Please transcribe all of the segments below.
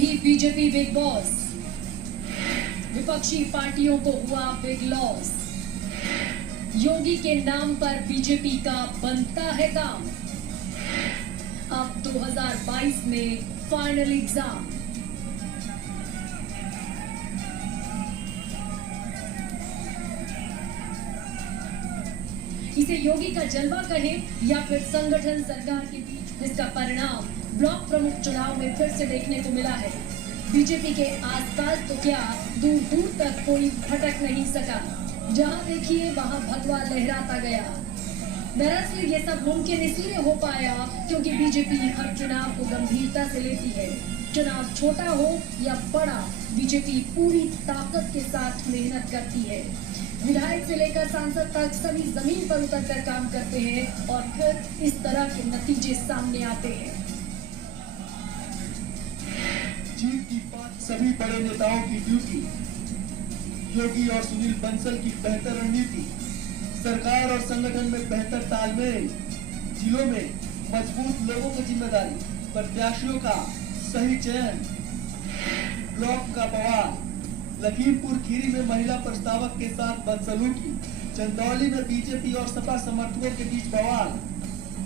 भी BJP big boss, विपक्षी पार्टियों को हुआ बिग लॉस। योगी के नाम पर बीजेपी का बनता है काम। अब 2022 में फाइनल एग्जाम। इसे योगी का जलवा कहें या फिर संगठन सरकार के बीच, जिसका परिणाम ब्लॉक प्रमुख चुनाव में फिर से देखने को मिला है। बीजेपी के आसपास तो क्या दूर दूर तक कोई भटक नहीं सका। जहां देखिए वहां भगवा लहराता गया। दरअसल ये सब मुमकिन इसलिए हो पाया क्योंकि बीजेपी हर चुनाव को गंभीरता से लेती है। चुनाव छोटा हो या बड़ा, बीजेपी पूरी ताकत के साथ मेहनत करती है। विधायक से लेकर सांसद तक सभी जमीन पर उतरकर काम करते हैं और फिर इस तरह के नतीजे सामने आते हैं। जीत की बात सभी बड़े नेताओं की ड्यूटी। योगी और सुनील बंसल की बेहतर रणनीति, सरकार और संगठन में बेहतर तालमेल, जिलों में मजबूत लोगों की जिम्मेदारी, प्रत्याशियों का सही चयन, ब्लॉक का बवाल, लखीमपुर खीरी में महिला प्रस्तावक के साथ बदसलूकी, चंदौली में बीजेपी और सपा समर्थकों के बीच बवाल,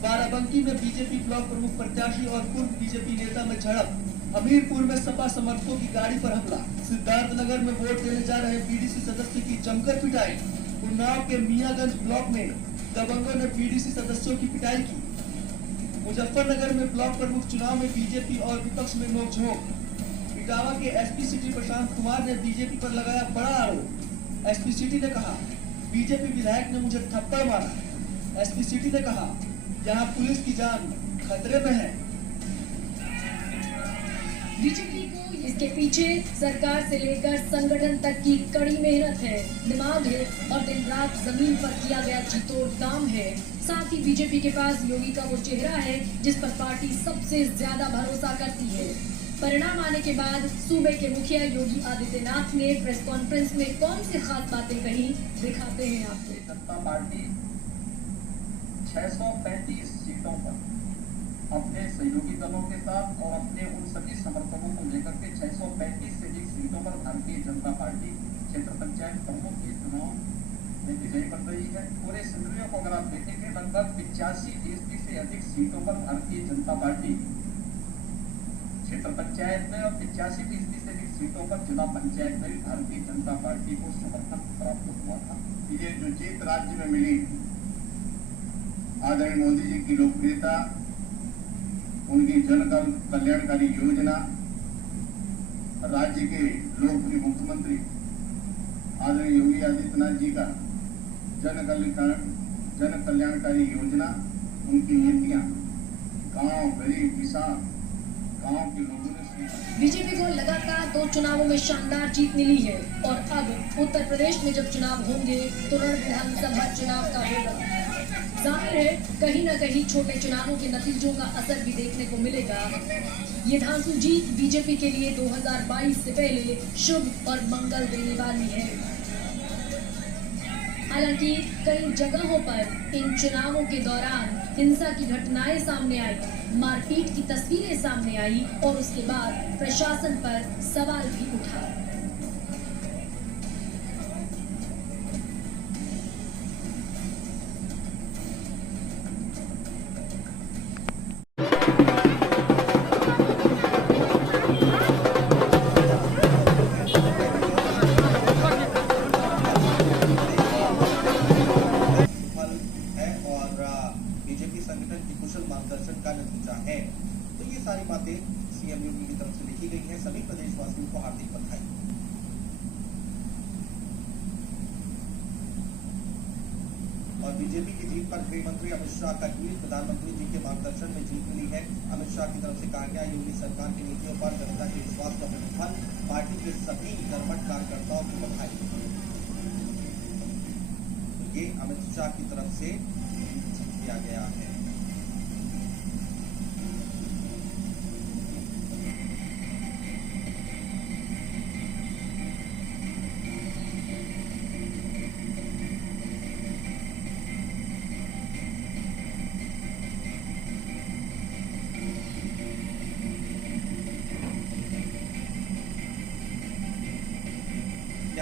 बाराबंकी में बीजेपी ब्लॉक प्रमुख प्रत्याशी और पूर्व बीजेपी नेता में झड़प, हमीरपुर में सपा समर्थकों की गाड़ी पर हमला, सिद्धार्थनगर में वोट देने जा रहे बीडीसी सदस्य की जमकर पिटाई, उन्नाव के मियागंज ब्लॉक में दबंगों ने बीडीसी सदस्यों की पिटाई की, मुजफ्फरनगर में ब्लॉक प्रमुख चुनाव में बीजेपी और विपक्ष में नोकझोंक, इटावा के एसपी सिटी प्रशांत कुमार ने बीजेपी पर लगाया बड़ा आरोप। एसपी सिटी ने कहा, बीजेपी विधायक ने मुझे थप्पड़ मारा। एसपी सिटी ने कहा, यहाँ पुलिस की जान खतरे में है। बीजेपी को इसके पीछे सरकार से लेकर संगठन तक की कड़ी मेहनत है, दिमाग है और दिन रात जमीन पर किया गया जीतोड़ काम है। साथ ही बीजेपी के पास योगी का वो चेहरा है जिस पर पार्टी सबसे ज्यादा भरोसा करती है। परिणाम आने के बाद सूबे के मुखिया योगी आदित्यनाथ ने प्रेस कॉन्फ्रेंस में कौन सी खास बातें कही, दिखाते हैं आपको। जनता पार्टी 635 सीटों पर अपने सहयोगी दलों के साथ और अपने उन सभी समर्थकों को लेकर के 635 से अधिक सीटों पर भारतीय जनता पार्टी क्षेत्र पंचायत प्रमुख के चुनाव में विजयी बन रही है। पूरे सिनेरियो को अगर आप देखेंगे, लगभग 85% से अधिक सीटों पर भारतीय जनता पार्टी क्षेत्र पंचायत में और 85% से अधिक सीटों पर जिला पंचायत में भी भारतीय जनता पार्टी को समर्थन प्राप्त हुआ था। ये जो जीत राज्य में मिली, आदरणीय मोदी जी की लोकप्रियता, उनकी जन कल्याणकारी योजना, राज्य के लोकप्रिय मुख्यमंत्री आदरणीय योगी आदित्यनाथ जी का जन कल्याणकारी योजना, उनकी नीतियां गांव, गरीब, किसान, गांव के लोगों ने। बीजेपी को लगातार 2 चुनावों में शानदार जीत मिली है और अब उत्तर प्रदेश में जब चुनाव होंगे तो रण विधानसभा चुनाव का होगा। जाहिर है कहीं न कहीं छोटे चुनावों के नतीजों का असर भी देखने को मिलेगा। ये धांसू जीत बीजेपी के लिए 2022 से पहले शुभ और मंगल देने वाली है। हालांकि कई जगहों पर इन चुनावों के दौरान हिंसा की घटनाएं सामने आई, मारपीट की तस्वीरें सामने आई और उसके बाद प्रशासन पर सवाल भी उठा। बीजेपी संगठन की कुशल मार्गदर्शन का नतीजा है। तो ये सारी बातें सीएम योगी की तरफ से लिखी गई हैं। सभी प्रदेशवासियों को हार्दिक बधाई। और बीजेपी की जीत पर गृह मंत्री अमित शाह का ट्वीट, प्रधानमंत्री जी के मार्गदर्शन में जीत मिली है। अमित शाह की तरफ से कहा गया, योगी सरकार की नीतियों पर जनता के विश्वास का प्रतिफल, पार्टी के सभी कर्मठ कार्यकर्ताओं को बधाई। तो ये अमित शाह की तरफ से किया गया है।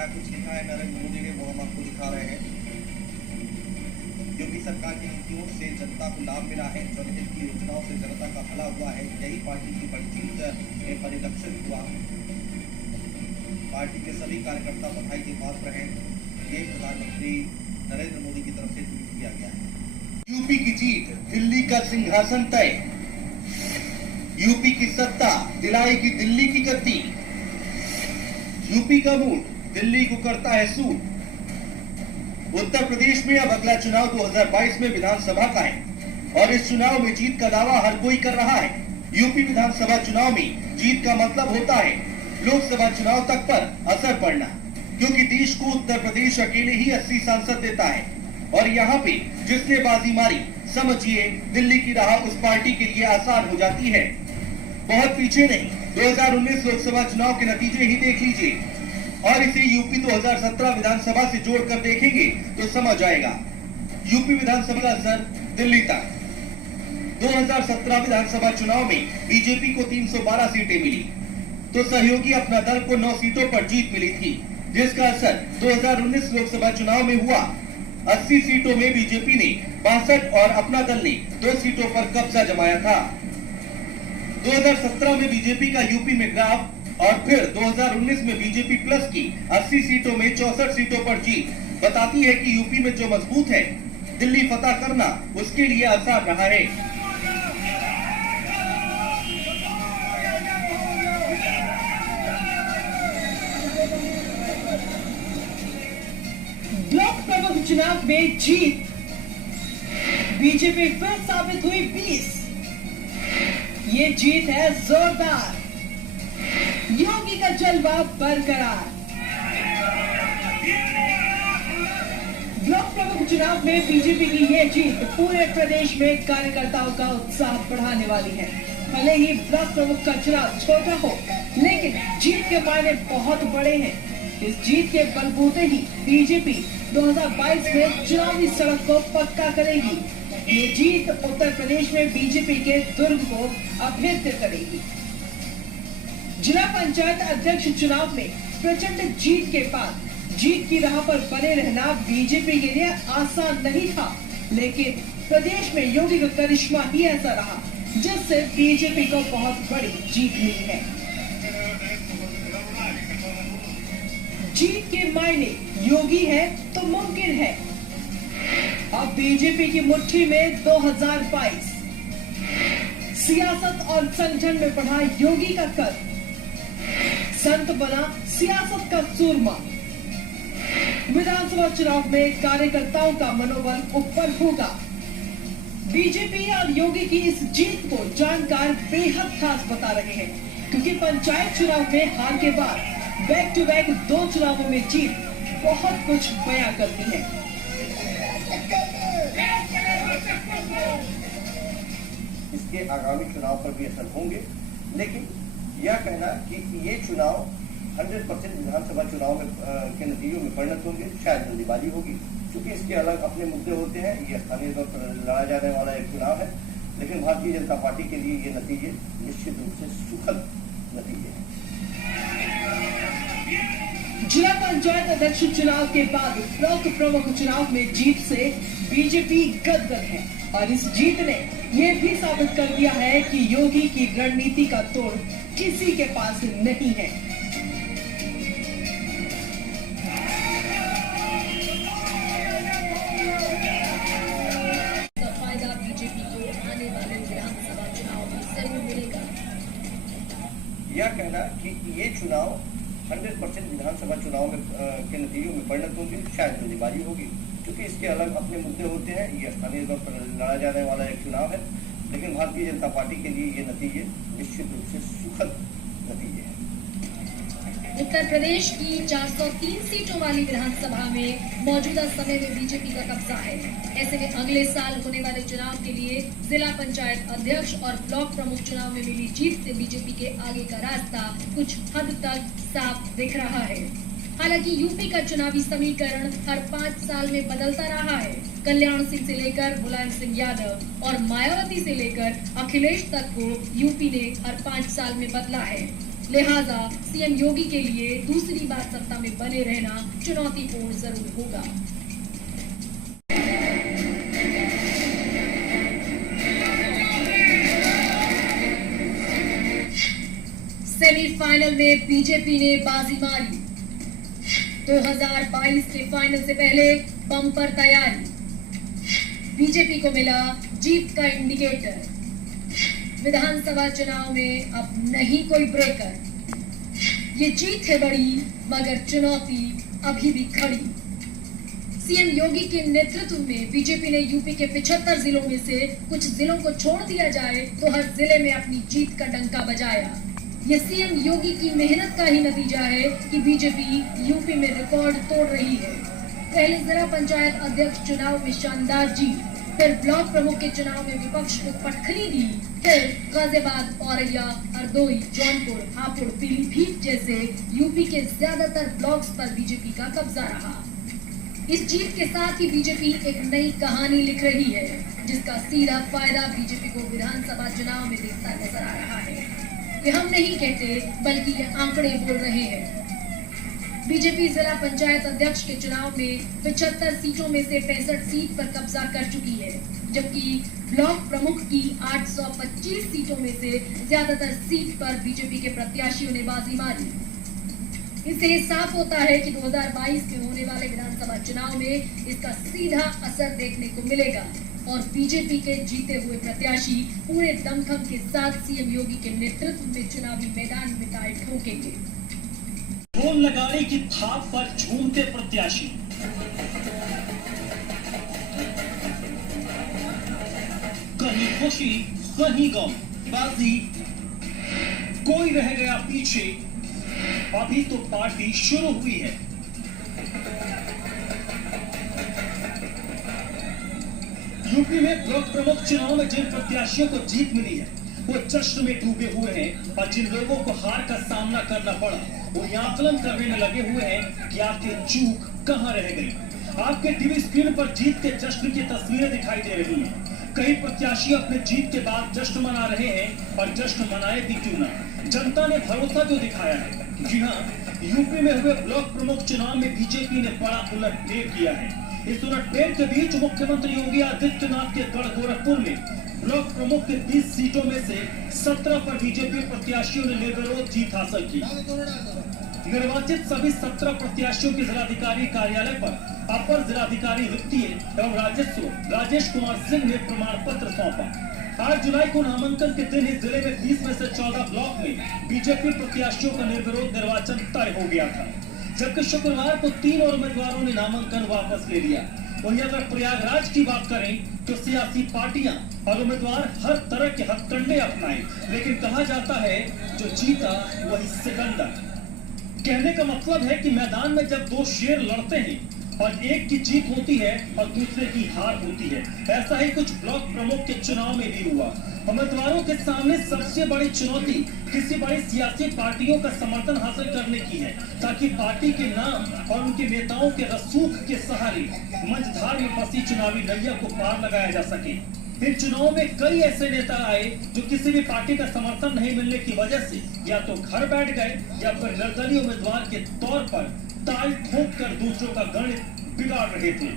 क्या कुछ लिखा है नरेंद्र मोदी ने, वो हम आपको दिखा रहे हैं। योगी सरकार की नीतियों से जनता को लाभ मिला है, जनहित की योजनाओं से जनता का भला हुआ है, यही पार्टी की बड़ी जीत में परिलक्षित हुआ। पार्टी के सभी कार्यकर्ता बधाई के पात्र हैं। ये प्रधानमंत्री नरेंद्र मोदी की तरफ से ट्वीट किया गया है। यूपी की जीत, दिल्ली का सिंहासन तय। यूपी की सत्ता दिलाएगी दिल्ली की गद्दी। यूपी का मूड दिल्ली को करता है सूट। उत्तर प्रदेश में अब अगला चुनाव 2022 में विधानसभा का है और इस चुनाव में जीत का दावा हर कोई कर रहा है। यूपी विधानसभा चुनाव में जीत का मतलब होता है लोकसभा चुनाव तक पर असर पड़ना, क्योंकि देश को उत्तर प्रदेश अकेले ही 80 सांसद देता है और यहाँ पे जिसने बाजी मारी समझिए दिल्ली की राह उस पार्टी के लिए आसान हो जाती है। बहुत पीछे नहीं, 2019 लोकसभा चुनाव के नतीजे ही देख लीजिए और इसे यूपी 2017 विधानसभा से जोड़कर देखेंगे तो समझ आएगा। यूपी विधानसभा का असर दिल्ली तक। 2017 विधानसभा चुनाव में बीजेपी को 312 सीटें मिली तो सहयोगी अपना दल को 9 सीटों पर जीत मिली थी, जिसका असर 2019 लोकसभा चुनाव में हुआ। 80 सीटों में बीजेपी ने 62 और अपना दल ने 2 सीटों पर कब्जा जमाया था। 2017 में बीजेपी का यूपी में ग्राफ और फिर 2019 में बीजेपी प्लस की 80 सीटों में 64 सीटों पर जीत बताती है कि यूपी में जो मजबूत है दिल्ली फतह करना उसके लिए आसान रहा है। ब्लॉक प्रमुख चुनाव में जीत, बीजेपी फिर साबित हुई 20। ये जीत है जोरदार, योगी का जलवा बरकरार। ब्लॉक प्रमुख चुनाव में बीजेपी की ये जीत पूरे प्रदेश में कार्यकर्ताओं का उत्साह बढ़ाने वाली है। भले ही ब्लॉक प्रमुख का चुनाव छोटा हो, लेकिन जीत के मायने बहुत बड़े हैं। इस जीत के बलबूते ही बीजेपी 2022 में चुनावी सड़क को पक्का करेगी। ये जीत उत्तर प्रदेश में बीजेपी के दुर्ग को अभेद्य करेगी। जिला पंचायत अध्यक्ष चुनाव में प्रचंड जीत के बाद जीत की राह पर बने रहना बीजेपी के लिए आसान नहीं था, लेकिन प्रदेश में योगी का करिश्मा ही ऐसा रहा जिससे बीजेपी को बहुत बड़ी जीत मिली है। जीत के मायने योगी है तो मुमकिन है। अब बीजेपी की मुट्ठी में 2022 सियासत और संगठन में बढ़ा योगी का कद, संत बना सियासत का सूरमा। विधानसभा चुनाव में कार्यकर्ताओं का मनोबल ऊपर होगा। बीजेपी और योगी की इस जीत को जानकार बेहद खास बता रहे हैं, क्योंकि पंचायत चुनाव में हार के बाद बैक टू बैक 2 चुनावों में जीत बहुत कुछ बयां करती है। इसके आगामी चुनाव पर भी असर होंगे, लेकिन यह कहना कि ये चुनाव 100% विधानसभा चुनाव में के नतीजों में परिणत होंगे शायद जल्दीबाजी होगी, क्योंकि इसके अलग अपने मुद्दे होते हैं। ये स्थानीय तौर पर लड़ा जाने वाला एक चुनाव है, लेकिन भारतीय जनता पार्टी के लिए ये नतीजे निश्चित रूप से सुखद नतीजे हैं। जिला पंचायत अध्यक्ष चुनाव के बाद ब्लॉक प्रमुख चुनाव में जीत से बीजेपी गदगद है और इस जीत ने यह भी साबित कर दिया है कि योगी की रणनीति का तोड़ किसी के पास नहीं है। फायदा बीजेपी को आने वाले विधानसभा चुनाव में जरूर मिलेगा। यह कहना कि ये चुनाव 100% विधानसभा चुनाव में के नतीजों में परिणत होंगे शायद जल्दीबाजी होगी, क्योंकि इसके अलग अपने मुद्दे होते हैं। ये स्थानीय तौर पर लड़ा जाने वाला एक चुनाव है, लेकिन भारतीय जनता पार्टी के लिए ये नतीजे निश्चित रूप से सुखद नतीजे हैं। उत्तर प्रदेश की 403 सीटों वाली विधानसभा में मौजूदा समय में बीजेपी का कब्जा है। ऐसे में अगले साल होने वाले चुनाव के लिए जिला पंचायत अध्यक्ष और ब्लॉक प्रमुख चुनाव में मिली जीत से बीजेपी के आगे का रास्ता कुछ हद तक साफ दिख रहा है। हालांकि यूपी का चुनावी समीकरण हर 5 साल में बदलता रहा है। कल्याण सिंह से लेकर मुलायम सिंह यादव और मायावती से लेकर अखिलेश तक को यूपी ने हर 5 साल में बदला है। लिहाजा सीएम योगी के लिए दूसरी बार सत्ता में बने रहना चुनौतीपूर्ण जरूर होगा। सेमीफाइनल में बीजेपी ने बाजी मारी। 2022 के फाइनल से पहले बम्पर तैयारी। बीजेपी को मिला जीत का इंडिकेटर। विधानसभा चुनाव में अब नहीं कोई ब्रेकर। ये जीत है बड़ी मगर चुनौती अभी भी खड़ी। सीएम योगी के नेतृत्व में बीजेपी ने यूपी के 75 जिलों में से कुछ जिलों को छोड़ दिया जाए तो हर जिले में अपनी जीत का डंका बजाया। ये सीएम योगी की मेहनत का ही नतीजा है कि बीजेपी यूपी में रिकॉर्ड तोड़ रही है। पहले जिला पंचायत अध्यक्ष चुनाव में शानदार जीत, फिर ब्लॉक प्रमुख के चुनाव में विपक्ष को पटखनी दी, फिर गाजियाबाद, औरैया, हरदोई, जौनपुर, हापुड़, पीलीभीत जैसे यूपी के ज्यादातर ब्लॉक्स पर बीजेपी का कब्जा रहा। इस जीत के साथ ही बीजेपी एक नई कहानी लिख रही है, जिसका सीधा फायदा बीजेपी को विधानसभा चुनाव में दिखता नजर आ रहा है। ये हम नहीं कहते बल्कि ये आंकड़े बोल रहे हैं। बीजेपी जिला पंचायत अध्यक्ष के चुनाव में 75 सीटों में से 65 सीट पर कब्जा कर चुकी है, जबकि ब्लॉक प्रमुख की 825 सीटों में से ज्यादातर सीट पर बीजेपी के प्रत्याशियों ने बाजी मारी। इससे साफ होता है कि 2022 में होने वाले विधानसभा चुनाव में इसका सीधा असर देखने को मिलेगा और बीजेपी के जीते हुए प्रत्याशी पूरे दमखम के साथ सीएम योगी के नेतृत्व में चुनावी मैदान में ताल ठोकेंगे। ढोल नगाड़े की थाप पर झूमते प्रत्याशी, कहीं खुशी कहीं गम, बाजी कोई रह गया पीछे, अभी तो पार्टी शुरू हुई है। यूपी में ब्लॉक प्रमुख चुनाव में जिन प्रत्याशियों को जीत मिली है वो जश्न में डूबे हुए हैं और जिन लोगों को हार का सामना करना पड़ा वो ये आकलन करने में लगे हुए हैं कि आपकी चूक कहां रह गई। आपके टीवी स्क्रीन पर जीत के जश्न की तस्वीरें दिखाई दे रही हैं। कई प्रत्याशी अपने जीत के बाद जश्न मना रहे हैं और जश्न मनाए भी क्यों ना, जनता ने भरोसा जो दिखाया है। जी हाँ, यूपी में हुए ब्लॉक प्रमुख चुनाव में बीजेपी ने बड़ा उलटफेर किया है। इस उलटफेर के बीच मुख्यमंत्री योगी आदित्यनाथ के गढ़ गोरखपुर में ब्लॉक प्रमुख के 20 सीटों में से 17 पर बीजेपी प्रत्याशियों ने निर्विरोध जीत हासिल की। निर्वाचित सभी 17 प्रत्याशियों के जिलाधिकारी कार्यालय पर अपर जिलाधिकारी वित्तीय एवं राजस्व राजेश कुमार सिंह ने प्रमाण पत्र सौंपा। 8 जुलाई को नामांकन के दिन इस जिले में 20 में से 14 ब्लॉक में बीजेपी प्रत्याशियों का निर्विरोध निर्वाचन तय हो गया था, जबकि शुक्रवार को 3 और उम्मीदवारों ने नामांकन वापस ले लिया। वहीं अगर प्रयागराज की बात करें तो सियासी पार्टियां और उम्मीदवार हर तरह के हथकंडे अपनाए, लेकिन कहा जाता है जो जीता वही सिकंदर। कहने का मतलब है कि मैदान में जब 2 शेर लड़ते हैं और एक की जीत होती है और दूसरे की हार होती है, ऐसा ही कुछ ब्लॉक प्रमुख के चुनाव में भी हुआ। उम्मीदवारों के सामने सबसे बड़ी चुनौती किसी बड़ी सियासी पार्टियों का समर्थन हासिल करने की है, ताकि पार्टी के नाम और उनके नेताओं के रसूख के सहारे मंझधार में फंसी चुनावी नैया को पार लगाया जा सके। इन चुनाव में कई ऐसे नेता आए जो किसी भी पार्टी का समर्थन नहीं मिलने की वजह से या तो घर बैठ गए या फिर निर्दलीय उम्मीदवार के तौर पर ताल ठोक कर दूसरों का गणित बिगाड़ रहे थे।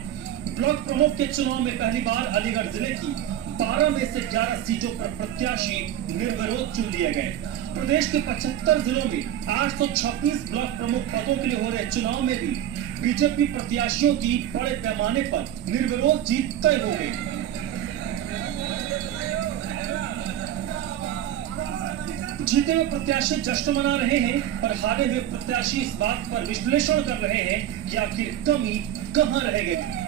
ब्लॉक प्रमुख के चुनाव में पहली बार अलीगढ़ जिले की 12 में से 11 सीटों पर प्रत्याशी निर्विरोध चुन लिए गए। प्रदेश के 75 जिलों में 826 ब्लॉक प्रमुख पदों के लिए हो रहे चुनाव में भी बीजेपी प्रत्याशियों की बड़े पैमाने पर निर्विरोध जीत तय हो गई। जीते हुए प्रत्याशी जश्न मना रहे हैं और हारे हुए प्रत्याशी इस बात पर विश्लेषण कर रहे हैं कि आखिर कमी कहां रह गई।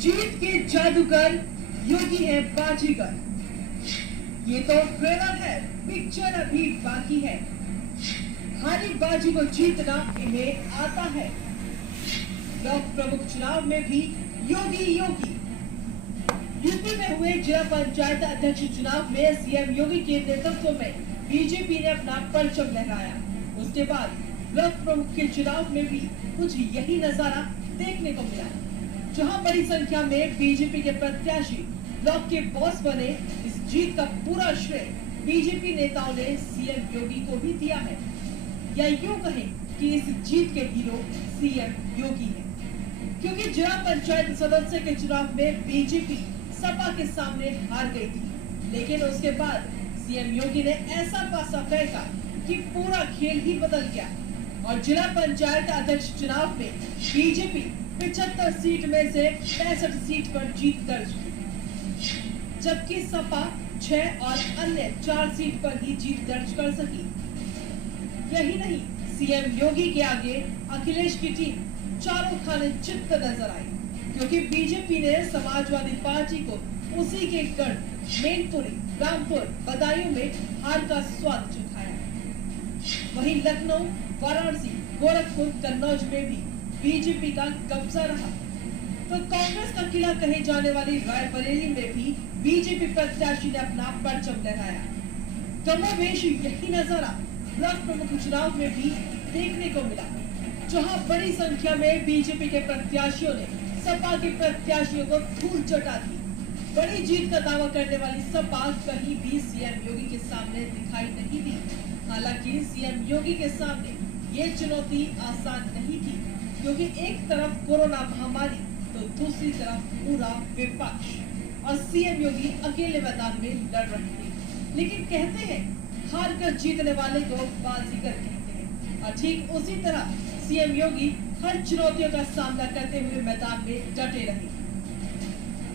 जीत के जादूगर योगी है बाजीगर। ये तो ट्रेलर है, पिक्चर अभी बाकी है। हारी बाजी को जीतना इन्हें आता है। ब्लॉक प्रमुख चुनाव में भी योगी योगी। यूपी में हुए जिला पंचायत अध्यक्ष चुनाव में सीएम योगी के नेतृत्व में बीजेपी ने अपना परचम लहराया। उसके बाद ब्लॉक प्रमुख के चुनाव में भी कुछ यही नजारा देखने को मिला, जहां बड़ी संख्या में बीजेपी के प्रत्याशी ब्लॉक के बॉस बने, इस जीत का पूरा श्रेय बीजेपी नेताओं ने सीएम योगी को भी दिया है, या यूं कहें कि इस जीत के हीरो सीएम योगी है, क्योंकि जिला पंचायत सदस्य के चुनाव में बीजेपी सपा के सामने हार गई थी, लेकिन उसके बाद सीएम योगी ने ऐसा पासा फेंका कि पूरा खेल ही बदल गया और जिला पंचायत अध्यक्ष चुनाव में बीजेपी 75 सीट में से 65 सीट पर जीत दर्ज की, जबकि सपा 6 और अन्य 4 सीट पर ही जीत दर्ज कर सकी। यही नहीं, सीएम योगी के आगे अखिलेश की टीम चारों खाने चित्त नजर आई, क्योंकि बीजेपी ने समाजवादी पार्टी को उसी के गढ़ मैनपुरी, रामपुर, बदायूं में हार का स्वाद चखाया। वहीं लखनऊ, वाराणसी, गोरखपुर, कन्नौज में भी बीजेपी का कब्जा रहा, तो कांग्रेस का किला कहे जाने वाली रायबरेली में भी बीजेपी प्रत्याशी ने अपना परचम लहराया। कमोबेश यही नजारा ब्लॉक प्रमुख चुनाव में भी देखने को मिला, जहां बड़ी संख्या में बीजेपी के प्रत्याशियों ने सपा के प्रत्याशियों को धूल चटा दी। बड़ी जीत का दावा करने वाली सपा कहीं भी सीएम योगी के सामने दिखाई नहीं दी। हालांकि सीएम योगी के सामने ये चुनौती आसान नहीं थी, क्योंकि एक तरफ कोरोना महामारी तो दूसरी तरफ पूरा विपक्ष और सीएम योगी अकेले मैदान में लड़ रहे थे। लेकिन कहते हैं हार कर जीतने वाले को बाजीगर कहते हैं, और ठीक उसी तरह सीएम योगी हर चुनौतियों का सामना करते हुए मैदान में डटे रहे।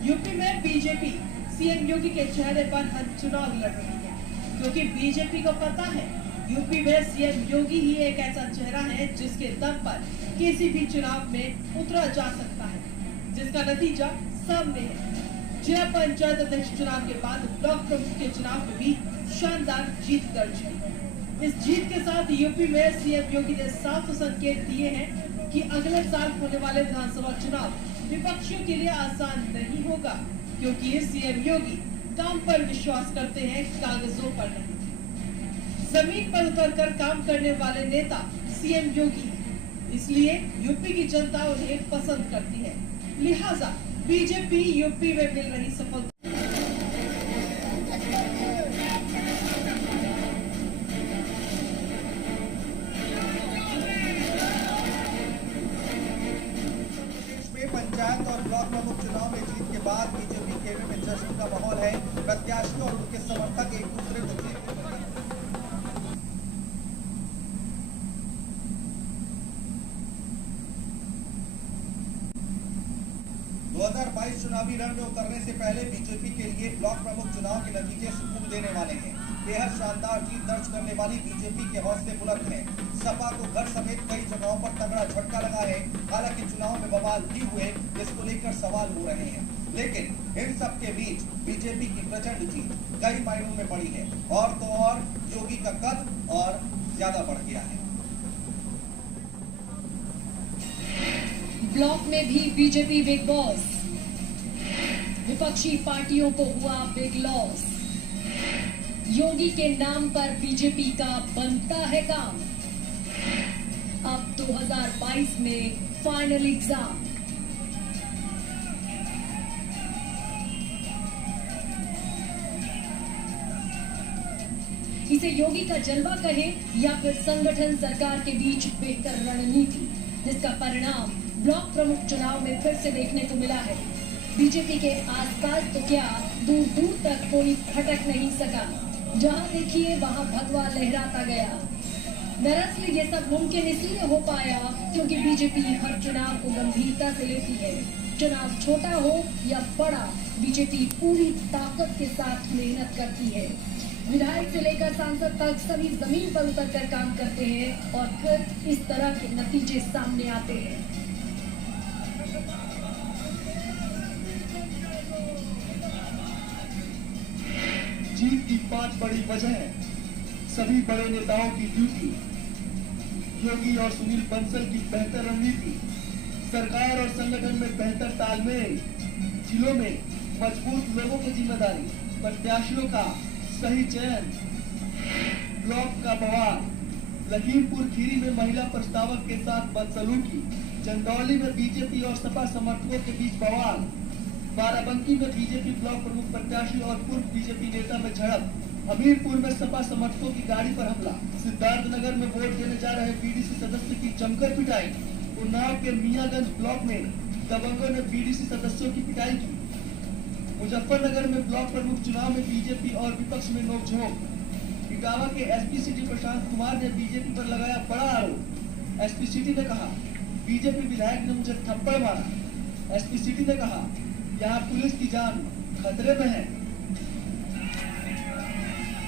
यूपी में बीजेपी सीएम योगी के चेहरे पर हर चुनाव लड़ रही है, क्योंकि बीजेपी को पता है यूपी में सीएम योगी ही एक ऐसा चेहरा है जिसके दम पर किसी भी चुनाव में उतरा जा सकता है, जिसका नतीजा सामने है। जिला पंचायत अध्यक्ष चुनाव के बाद ब्लॉक प्रमुख के चुनाव में भी शानदार जीत दर्ज की। इस जीत के साथ यूपी में सीएम योगी ने साफ संकेत दिए हैं कि अगले साल होने वाले विधानसभा चुनाव विपक्षियों के लिए आसान नहीं होगा, क्योंकि सीएम योगी काम पर विश्वास करते हैं, कागजों पर नहीं। जमीन पर उतरकर काम करने वाले नेता सीएम योगी हैं, इसलिए यूपी की जनता उन्हें पसंद करती है। लिहाजा बीजेपी यूपी में मिल रही सफलता पंचायत और ब्लॉक प्रमुख चुनाव में जीत के बाद बीजेपी केंद्र में जश्न का माहौल है। प्रत्याशियों और उनके समर्थक एक दूसरे को जीत 2022 चुनावी रण में उतरने से पहले बीजेपी के लिए ब्लॉक प्रमुख चुनाव के नतीजे सुकून देने वाले हैं। बेहद शानदार जीत दर्ज करने वाली बीजेपी के हौसले बुलंद हैं। सपा को घर समेत कई जगहों पर तगड़ा झटका लगा है। हालांकि चुनाव में बवाल भी हुए, जिसको लेकर सवाल हो रहे हैं, लेकिन इन सब के बीच बीजेपी की प्रचंड जीत कई मायनों में बढ़ी है, और तो और योगी का कद और ज्यादा बढ़ गया है। ब्लॉक में भी बीजेपी बिग बॉस, विपक्षी पार्टियों को हुआ बिग लॉस। योगी के नाम पर बीजेपी का बनता है काम। अब 2022 में फाइनल एग्जाम। इसे योगी का जलवा कहे या फिर संगठन सरकार के बीच बेहतर रणनीति, जिसका परिणाम ब्लॉक प्रमुख चुनाव में फिर से देखने को मिला है। बीजेपी के आसपास तो क्या, दूर दूर तक कोई खटक नहीं सका। जहां देखिए वहां भगवा लहराता गया। दरअसल ये सब मुमकिन इसलिए हो पाया क्योंकि बीजेपी हर चुनाव को गंभीरता से लेती है। चुनाव छोटा हो या बड़ा, बीजेपी पूरी ताकत के साथ मेहनत करती है। विधायक से लेकर सांसद तक सभी जमीन पर उतरकर काम करते हैं और फिर इस तरह के नतीजे सामने आते हैं। जीत की 5 बड़ी वजह है। सभी बड़े नेताओं की ड्यूटी, योगी और सुनील बंसल की बेहतर रणनीति, सरकार और संगठन में बेहतर तालमेल, जिलों में मजबूत लोगों की जिम्मेदारी, प्रत्याशियों का सही चयन, ब्लॉक का बवाल, लखीमपुर खीरी में महिला प्रस्तावक के साथ बदसलूकी, चंदौली में बीजेपी और सपा समर्थकों के बीच बवाल, बाराबंकी में बीजेपी ब्लॉक प्रमुख प्रत्याशी और पूर्व बीजेपी नेता में झड़प, हमीरपुर में सपा समर्थकों की गाड़ी पर हमला, सिद्धार्थनगर में वोट देने जा रहे बीडीसी सदस्य की जमकर पिटाई, उन्नाव के मियागंज ब्लॉक में दबंगों ने बीडीसी सदस्यों की पिटाई की, मुजफ्फरनगर में ब्लॉक प्रमुख चुनाव में बीजेपी और विपक्ष में नोकझोंक, इटावा के एसपी सिटी प्रशांत कुमार ने बीजेपी पर लगाया बड़ा आरोप। एसपी सिटी ने कहा, बीजेपी विधायक ने मुझे थप्पड़ मारा। एसपी सिटी ने कहा, यहाँ पुलिस की जान खतरे में है।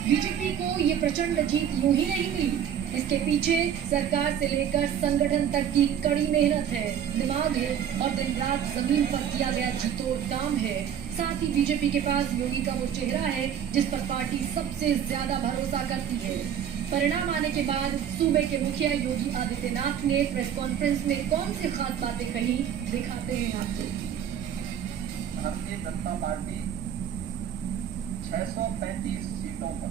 बीजेपी को ये प्रचंड जीत यूं ही नहीं मिली, इसके पीछे सरकार से लेकर संगठन तक की कड़ी मेहनत है, दिमाग है और दिन रात जमीन पर किया गया जीतोड़ काम है। साथ ही बीजेपी के पास योगी का वो चेहरा है जिस पर पार्टी सबसे ज्यादा भरोसा करती है। परिणाम आने के बाद सूबे के मुखिया योगी आदित्यनाथ ने प्रेस कॉन्फ्रेंस में कौन सी खास बातें कही, दिखाते हैं आपको। भारतीय जनता पार्टी 635 सीटों पर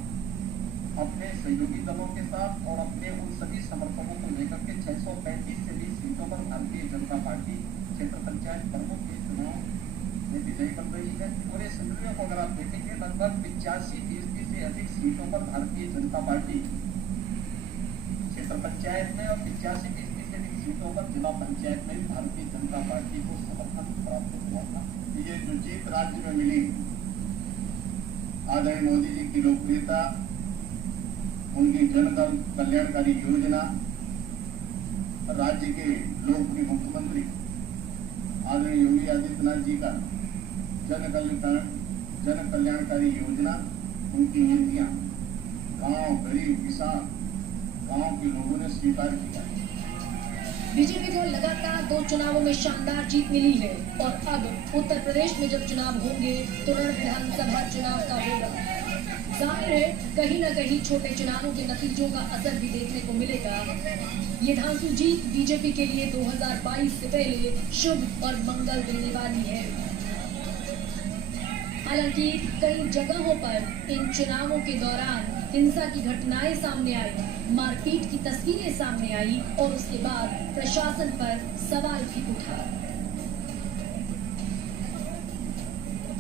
अपने सहयोगी दलों के साथ और अपने उन सभी समर्थकों को लेकर के 635 से 20 सीटों पर भारतीय जनता पार्टी क्षेत्र पंचायत प्रमुख के चुनाव में विजयी बन रही है। पूरे सिनेरियो को अगर आप देखेंगे, लगभग 85% से अधिक सीटों पर भारतीय जनता पार्टी क्षेत्र पंचायत में और 85% से अधिक सीटों पर जिला पंचायत में भारतीय जनता पार्टी को समर्थन प्राप्त हुआ था। ये जो जीत राज्य में मिली, आदरणीय मोदी जी की लोकप्रियता, उनकी जन कल्याणकारी योजना, राज्य के लोकप्रिय मुख्यमंत्री आदरणीय योगी आदित्यनाथ जी का जन कल्याणकारी योजना, उनकी नीतियां गांव, गरीब, किसान, गांव के लोगों ने स्वीकार किया। बीजेपी को लगातार 2 चुनावों में शानदार जीत मिली है और अब उत्तर प्रदेश में जब चुनाव होंगे तो रण विधानसभा चुनाव का होगा। जाहिर है कहीं न कहीं छोटे चुनावों के नतीजों का असर भी देखने को मिलेगा। ये धांसू जीत बीजेपी के लिए 2022 से पहले शुभ और मंगल देने वाली है। हालांकि कई जगहों पर इन चुनावों के दौरान हिंसा की घटनाएं सामने आई, मारपीट की तस्वीरें सामने आई और उसके बाद प्रशासन पर सवाल भी उठा।